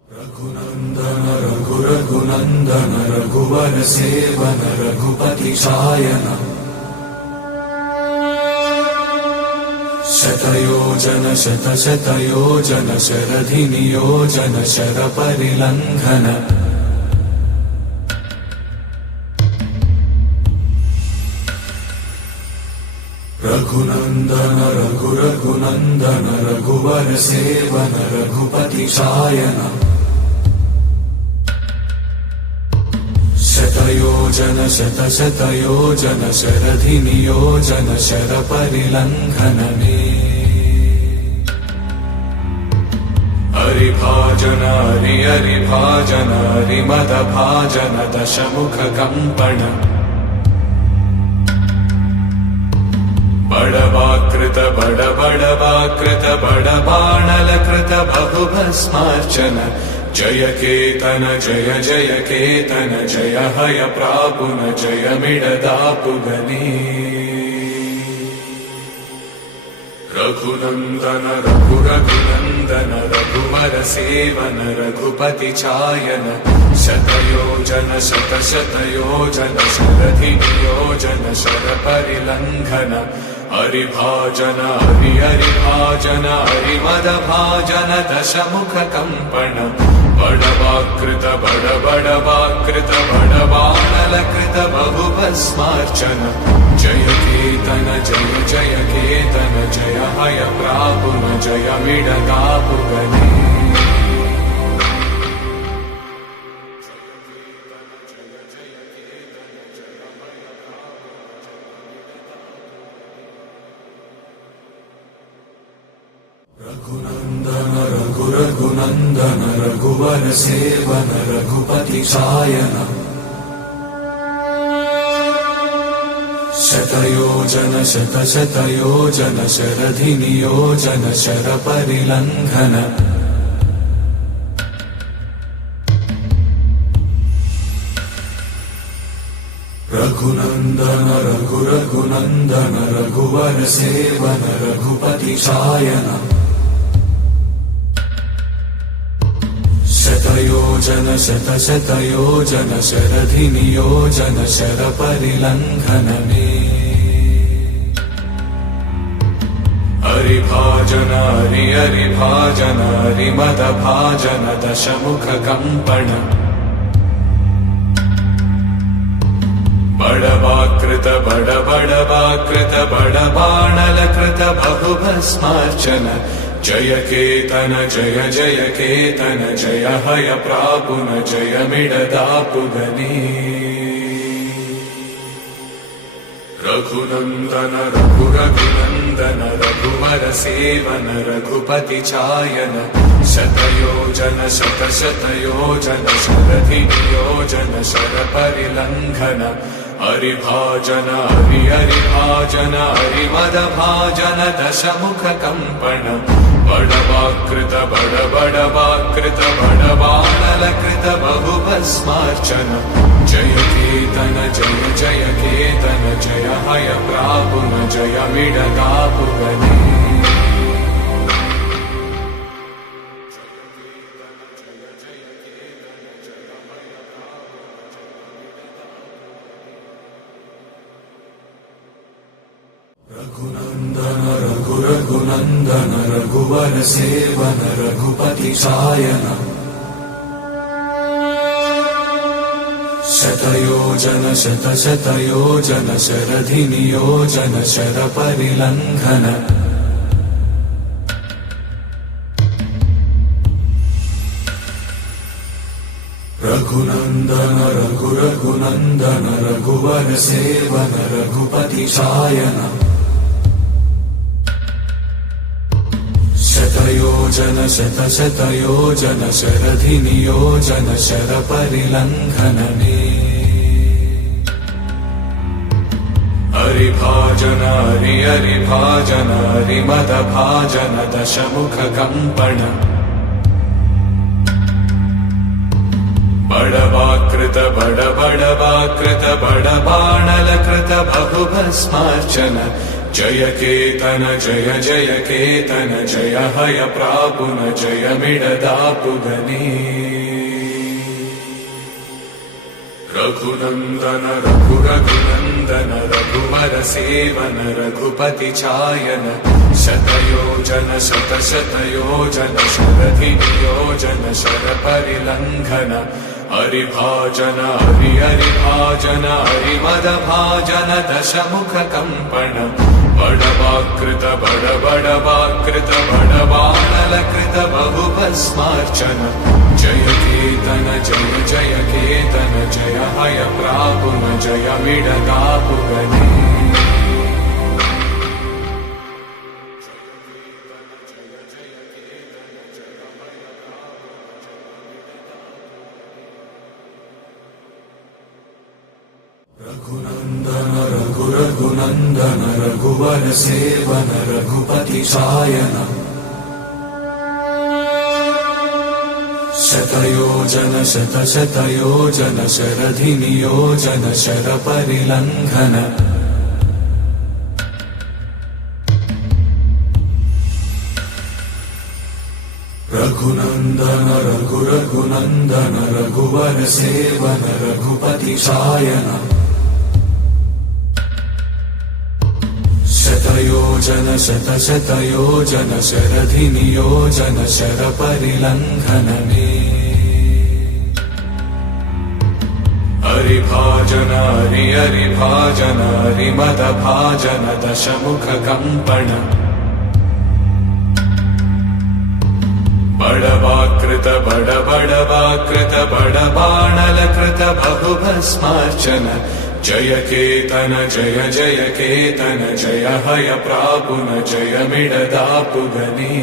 रघुनंदन रघुरघुनंदन रघुवर सेवन रघुपति शायन शतयोजन शतशतयोजन शरधि नियोजन शर परिलंघन रघुनंदन रघुरघुनंदन रघुवर सेवन रघुपति शायन शतयोजन शतशतयोजन शरधि नियोजन शर परिलंघन हरिभाजन हरिभाजन हरिमदभाजन दशमुख कंपन बडवाकृत बडवाकृत बडबाणलकृत बहुभस्मार्चन जय केतन जय जय केतन जय हय प्रापुन जय मिडतापुगने रघुनंदन रघुरघुनंदन रघुवर सेवन रघुपति चायन शतयोजन शतशतयोजन शरधि नियोजन शर परिलंघन हरिभाजन हरिभाजन हरिमदभाजन दशमुख कंपन बडवाकृत बडवाकृत बडबाणलकृत बहुभस्मार्चन जय केतन जय जय केतन जय हय प्रापुन जय मिडतापुगने रघुनंदन रघुरघुनंदन रघुवर सेवन रघुपति शायन शतयोजन शतशतयोजन शरधि नियोजन शर परिलंघन रघुनंदन रघुरघुनंदन रघुवर सेवन रघुपति शायन शतयोजन शतशतयोजन शरधि नियोजन शर परिलंघन हरिभाजन हरिभाजन हरिमदभाजन दशमुख कंपन बडवाकृत बडवाकृत बडबाणलकृत बहुभस्मार्चन जय केतन जय जय केतन जय हय प्रापुन जय मिडतापुगने रघुनंदन रघुरघुनंदन रघुवर सेवन रघुपति चायन शतयोजन शतशतयोजन शरधि नियोजन शर परिलंघन हरिभाजन हरिभाजन हरिमदभाजन दशमुख कंपन बडवाकृत बडवाकृत बडबाणलकृत बहुभस्मार्चन जय केतन जय जय केतन जय हय प्रापुन जय मिडतापुगने रघुनंदन रघुरघुनंदन रघुवर सेवन रघुपति शायन शतयोजन शतशतयोजन शरधि नियोजन शर परिलंघन रघुनंदन रघुरघुनंदन रघुवर सेवन रघुपति शायन शतयोजन शतशतयोजन शरधि नियोजन शर परिलंघन हरिभाजन हरिभाजन हरिमदभाजन दशमुख कंपन बड़वाकृत बड़वाकृत बड़बाणलकृत बहुभस्मार्चन जय केतन जय केतन जय हय प्रापुन जय मिडदापुगनी रघुनंदन रघुनंदन रघुवर सेवन रघुपति चायन शतयोजन शतशतयोजन शरधि नियोजन शरपरिलंघन हरिभाजन हरिभाजन हरिमदभाजन दशमुख कंपन बड़वाकृत बड़वाकृत बड़बाणलकृत बहुभस्मार्चन जय केतन जय केतन जय हय प्रापुन जय मिडदापुगनी रघुनंदन रघुनंदन रघुवर सेवन रघुपति चायन शतयोजन शतशतयोजन शरधि नियोजन शरपरिलंघन रघुनंदन रघुनंदन रघुवर सेवन रघुपति चायन शतयोजन शतशतयोजन शरधि नियोजन शरपरिलंघन हरिभाजन हरिभाजन हरिमदभाजन दशमुख कंपन बड़वाकृत बड़वाकृत बड़बाणलकृत बहुभस्मार्चन जय केतन जय केतन जय हय प्रापुन जय मिडदापुगनी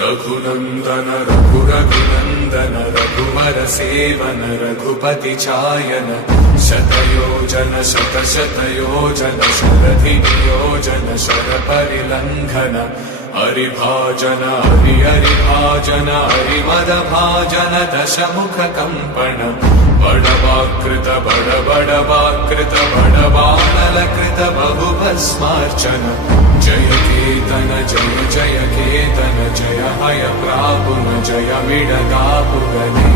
रघुनंदन रघुनंदन रघुवर सेवन रघुपति चायन शतयोजन शतशतयोजन शरधि नियोजन शरपरिलंघन हरिभाजन हरिभाजन हरिमदभाजन दशमुख कंपन बड़वाकृत बड़वाकृत बड़बाणलकृत बहुभस्मार्चन जय केतन जय केतन जय हय प्रापुन जय मिडदापुगनी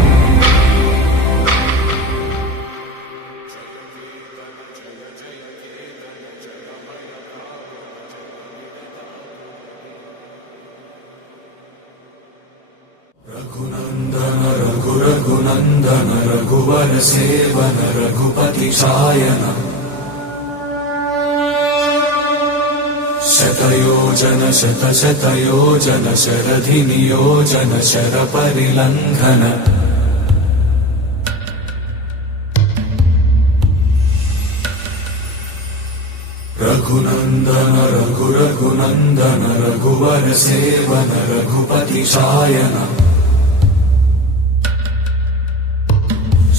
रघुनंदन रघुनंदन रघुवर सेवन रघुपति चायन शतयोजन शतशतयोजन शरधि नियोजन शरपरिलंघन रघुनंदन रघुनंदन रघुवर सेवन रघुपति चायन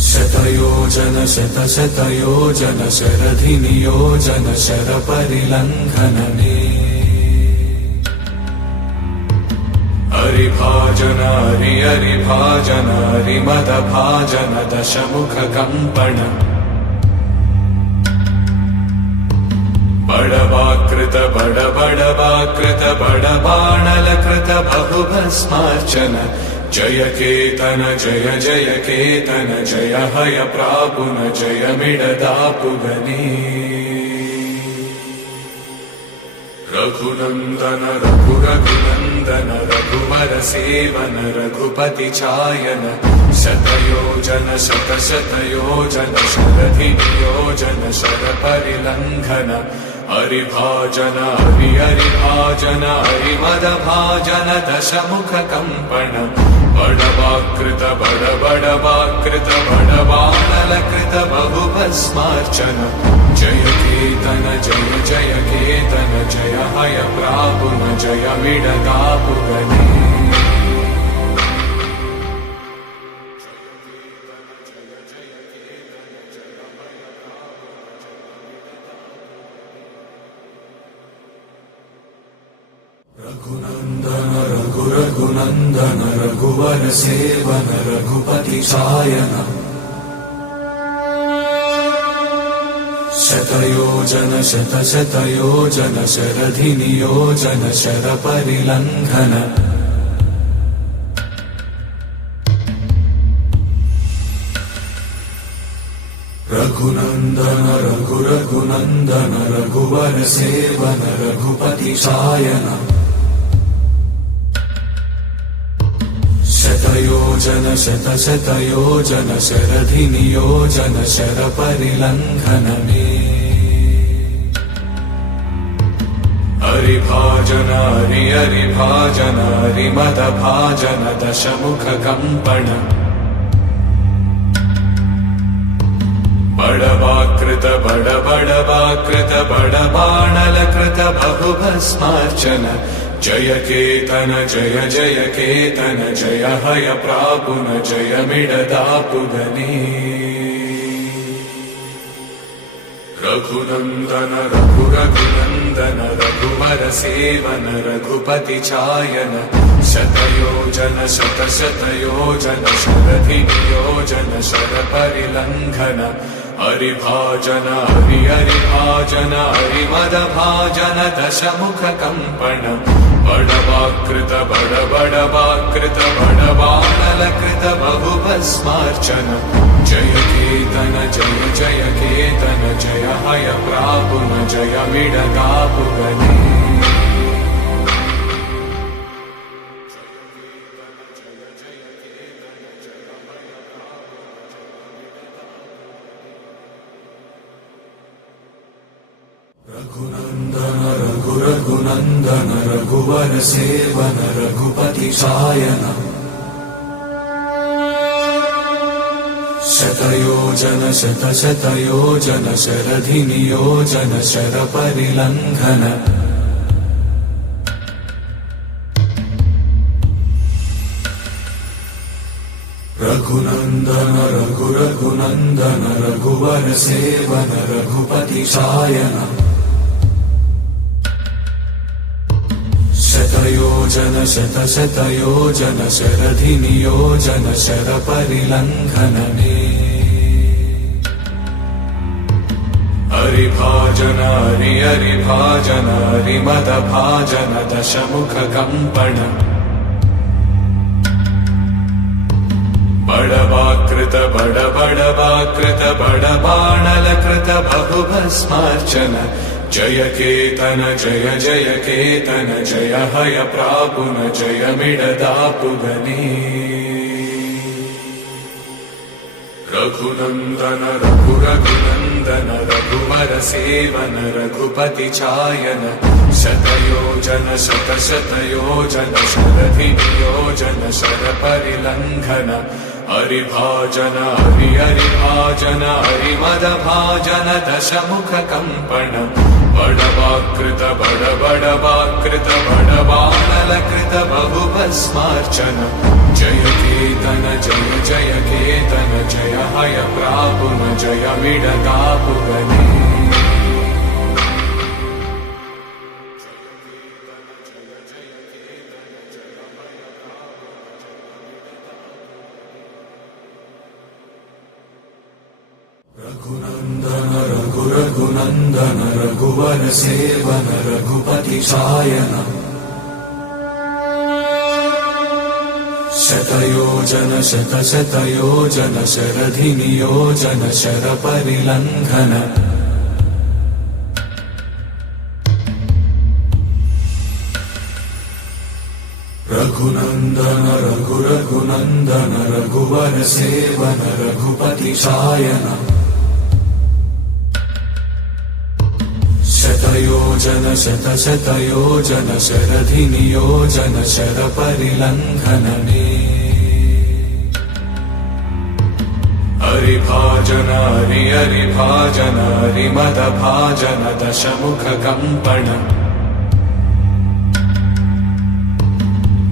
शतयोजन शतशतयोजन शरधि नियोजन शरपरिलंघन हरिभाजन हरिभाजन हरिमदभाजन दशमुख कंपन बड़वाकृत बड़वाकृत बड़बाणलकृत बहुभस्मार्चन जय केतन जय केतन जय हय प्रापुन जय मिडदापुगनी रघुनंदन रघुनंदन रघुवर सेवन रघुपति चायन शतयोजन शतशतयोजन शरधि नियोजन शरपरिलंघन हरिभाजन हरिभाजन हरिमदभाजन दशमुख कंपन बड़वाकृत बड़वाकृत बड़बाणलकृत बहुभस्मार्चन जय केतन जय केतन जय हय प्रापुन जय मिडदापुगनी रघुनन्दन रघुरघुनन्दन रघुवर सेवन रघुपति चायन शतयोजन शतशतयोजन शरधि नियोजन शरपरिलङ्घन रघुनन्दन रघुरघुनन्दन रघुवर सेवन रघुपति चायन शतयोजन शतशतयोजन शरधि नियोजन शरपरिलङ्घन हरिभाजन हरिभाजन हरिमदभाजन दशमुख कम्पण बड़वाकृत बड़वाकृत बड़बाणलकृत बहुभस्मार्चन जय केतन जय जय केतन जय हय प्रापुन जय मिडदापुगनी रघुनन्दन रघुरघुनन्दन रघुवर सेवन रघुपति चायन शतयोजन शतशतयोजन शरधि नियोजन शरपरिलङ्घन हरिभाजन हरिभाजन हरिमदभाजन दशमुख कम्पण बड़वाकृत बड़वाकृत बड़बाणलकृत बहुभस्मार्चन जय केतन जय जय केतन जय हय प्रापुन जय मिडदापुगनी रघुनन्दन रघुरघुनन्दन रघुवर सेवन रघुपति चायन शतयोजन शतशतयोजन शरधि नियोजन शरपरिलङ्घन रघुनन्दन रघुरघुनन्दन रघुवर सेवन रघुपति चायन शतयोजन शतशतयोजन शरधि नियोजन शरपरिलङ्घन हरिभाजन हरिभाजन हरिमदभाजन दशमुख कम्पण बड़वाकृत बड़वाकृत बड़बाणलकृत बहुभस्मार्चन जय केतन जय जय केतन जय हय प्रापुन जय मिडदापुगनी रघुनन्दन रघुरघुनन्दन रघुवर सेवन रघुपति चायन शतयोजन शतशतयोजन शरधि नियोजन शरपरिलङ्घन हरिभाजन हरिभाजन हरिमदभाजन दशमुख कम्पण बड़वाकृत बड़वाकृत बड़बाणलकृत बहुभस्मार्चन जय केतन जय जय केतन जय हय प्रापुन जय मिडदापुगनी रघुनन्दन रघुरघुनन्दन रघुवर सेवन रघुपति चायन शतयोजन शतशतयोजन शरधि नियोजन शरपरिलङ्घन रघुनन्दन रघुरघुनन्दन रघुवर सेवन रघुपति चायन शतयोजन शतशतयोजन शरधि नियोजन शरपरिलङ्घन हरिभाजन हरिभाजन हरिमदभाजन दशमुख कम्पण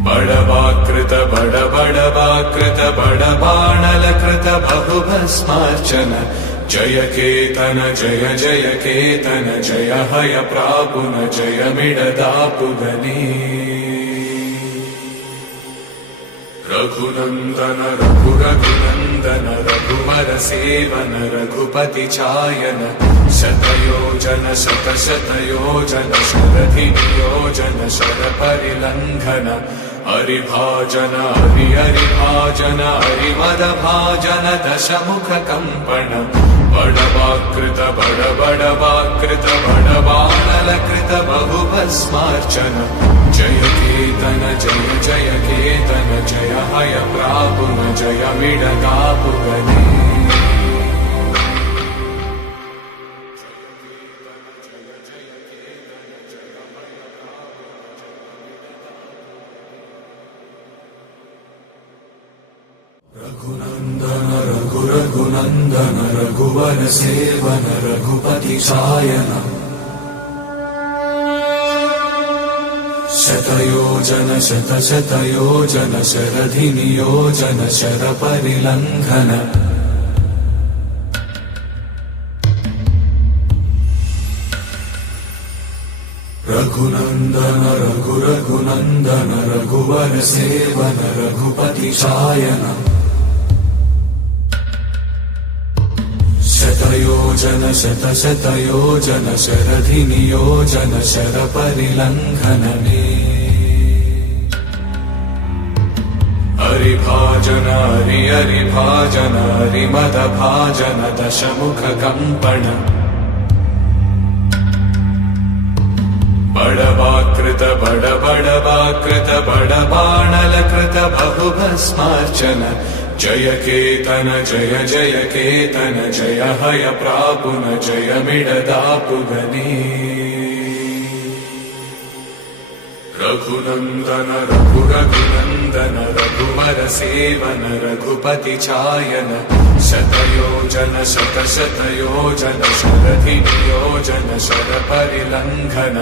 बड़वाकृत बड़वाकृत बड़बाणलकृत बहुभस्मार्चन जय केतन जय जय केतन जय हय प्रापुन जय मिडदापुगनी रघुनंदन रघुरघुनंदन रघुवर सेवन रघुपति चायन शतयोजन शतशतयोजन शरधियोजन शरपरिलंघन हरिभाजन हरिभाजन हरिमदभाजन दशमुख कंपन बड़वाकृत बड़वाकृत बड़बाणलकृत बहुभस्मार्चन जय केतन जय जय केतन जय हय प्रापुन जय मिडदापुगनी रघुनंदन रघुरघुनंदन रघुवर सेवन रघुपति चायन शतयोजन शतशतयोजन शरधिनियोजन शरपरिलंघन रघुनंदन रघुरघुनंदन रघुवर सेवन रघुपति चायन शतयोजन शतशतयोजन शरधिनियोजन शरपरिलंघन हरिभाजन हरिभाजन हरिमदभाजन दशमुख कंपन बड़वाकृत बड़वाकृत बड़बाणलकृत बहुभस्मार्चन जय केतन जय जय केतन जय हय प्रापुन जय मिडदापुगनी रघुनंदन रघुरघुनंदन रघुवर सेवन रघुपति चायन शतयोजन शतशतयोजन शरधियोजन शरपरिलंघन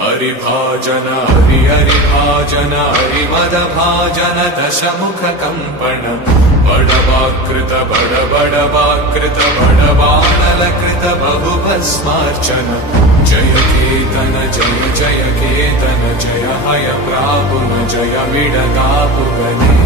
हरिभाजन हरिभाजन हरिमदभाजन दशमुख कंपन बड़वाकृत बड़वाकृत बड़बाणलकृत बहुभस्मार्चन जय केतन जय जय केतन जय हय प्रापुन जय मिडदापुगनी